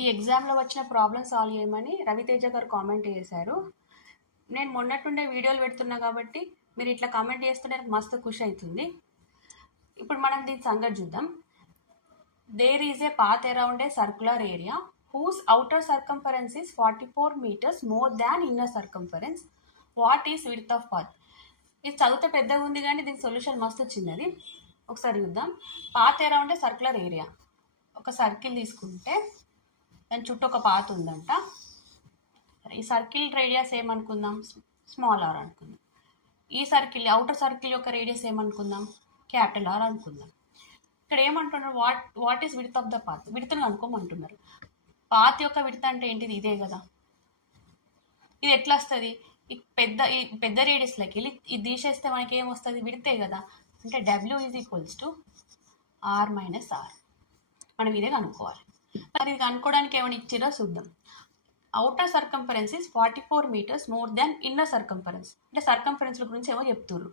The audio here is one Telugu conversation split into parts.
ఈ ఎగ్జామ్లో వచ్చిన ప్రాబ్లమ్ సాల్వ్ చేయమని రవితేజ గారు కామెంట్ చేశారు. నేను మొన్నట్టుండే వీడియోలు పెడుతున్నా కాబట్టి మీరు ఇట్లా కామెంట్ చేస్తుంటే నాకు మస్తు ఖుషి అవుతుంది. ఇప్పుడు మనం దీని సంగతి చూద్దాం. There is a path around a circular area whose outer circumference is 44 meters more than inner circumference. What is width of path? ఇది చదివితే పెద్దగా ఉంది కానీ దీని సొల్యూషన్ మస్తు వచ్చింది. అది ఒకసారి చూద్దాం. Path around a circular area, ఒక సర్కిల్ తీసుకుంటే దాని చుట్టూ ఒక పాత్ ఉందంట. ఈ సర్కిల్ రేడియస్ ఏమనుకుందాం, స్మాల్ ఆర్ అనుకుందాం. ఈ సర్కిల్ అవుటర్ సర్కిల్ యొక్క రేడియస్ ఏమనుకుందాం, క్యాపిటల్ ఆర్ అనుకుందాం. ఇక్కడ ఏమంటున్నారు, what is width of the path? విడ్త్ని అనుకోమంటున్నారు. పాత్ యొక్క విడ్త్ అంటే ఏంటిది, ఇదే కదా. ఇది ఎట్లా వస్తుంది? ఈ పెద్ద రేడియస్లోకి వెళ్ళి ఇది తీసేస్తే మనకి ఏమొస్తుంది, విడ్తే కదా. అంటే W is equals to R minus R. మనం ఇదే కనుక్కోవాలి. మరి ఇది కనుక్కోవడానికి ఏమైనా ఇచ్చిరో చూద్దాం. Outer circumference is 44 meters more than inner circumference. అంటే సర్కంఫరెన్స్ల గురించి ఏమో చెప్తుర్రు.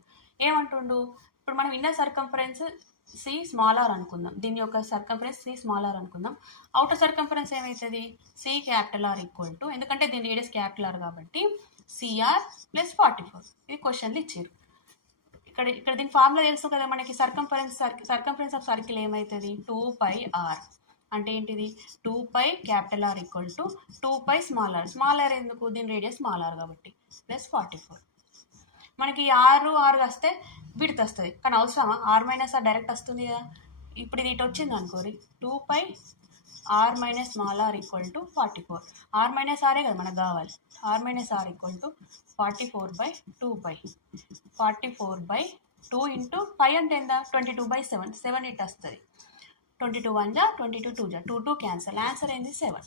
ఏమంటుండు, ఇప్పుడు మనం inner circumference C small are అనుకుందాం. దీని యొక్క సర్కంఫరెన్స్ సి స్మాల్ ఆర్ అనుకుందాం. అవుటర్ సర్కంఫరెన్స్ ఏమవుతుంది, C capital are equal to, ఎందుకంటే దీని రేడియస్ క్యాపిటల్ ఆర్ కాబట్టి సిఆర్ ప్లస్ 44. ఇది క్వశ్చన్లు ఇచ్చారు. ఇక్కడ దీని ఫార్ములా తెలుసు కదా మనకి. సర్కంఫరెన్స్ ఆఫ్ సర్కిల్ ఏమవుతుంది, 2πr. అంటే ఏంటిది, 2π capital are equal to 2π small r. Small r ఎందుకు, దీని రేడియస్ స్మాల్ ఆర్ కాబట్టి ప్లస్ 44. మనకి ఆరు వస్తే విడ్త్ వస్తుంది, కానీ అవసరమా? ఆర్ మైనస్ ఆర్ డైరెక్ట్ వస్తుంది కదా. ఇప్పుడు ఇది ఇటు వచ్చింది అనుకోరి, 2π r minus small r equal to 44. R minus ఆరే కదా మనకు కావాలి. R minus r equal to 44/2π. 44/2 into pi అంటే ఎంత, 22/7. 7 ఇట్ వస్తుంది. 22 1 జా, 22 2 జా, 2 క్యాన్సల్. ఆన్సర్ ఏంది 7.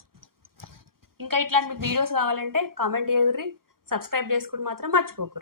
ఇంకా ఇట్లాంటి మీకు వీడియోస్ కావాలంటే కామెంట్ చేయర్రి, సబ్స్క్రైబ్ చేసుకుని మాత్రం మర్చిపోకూడదు.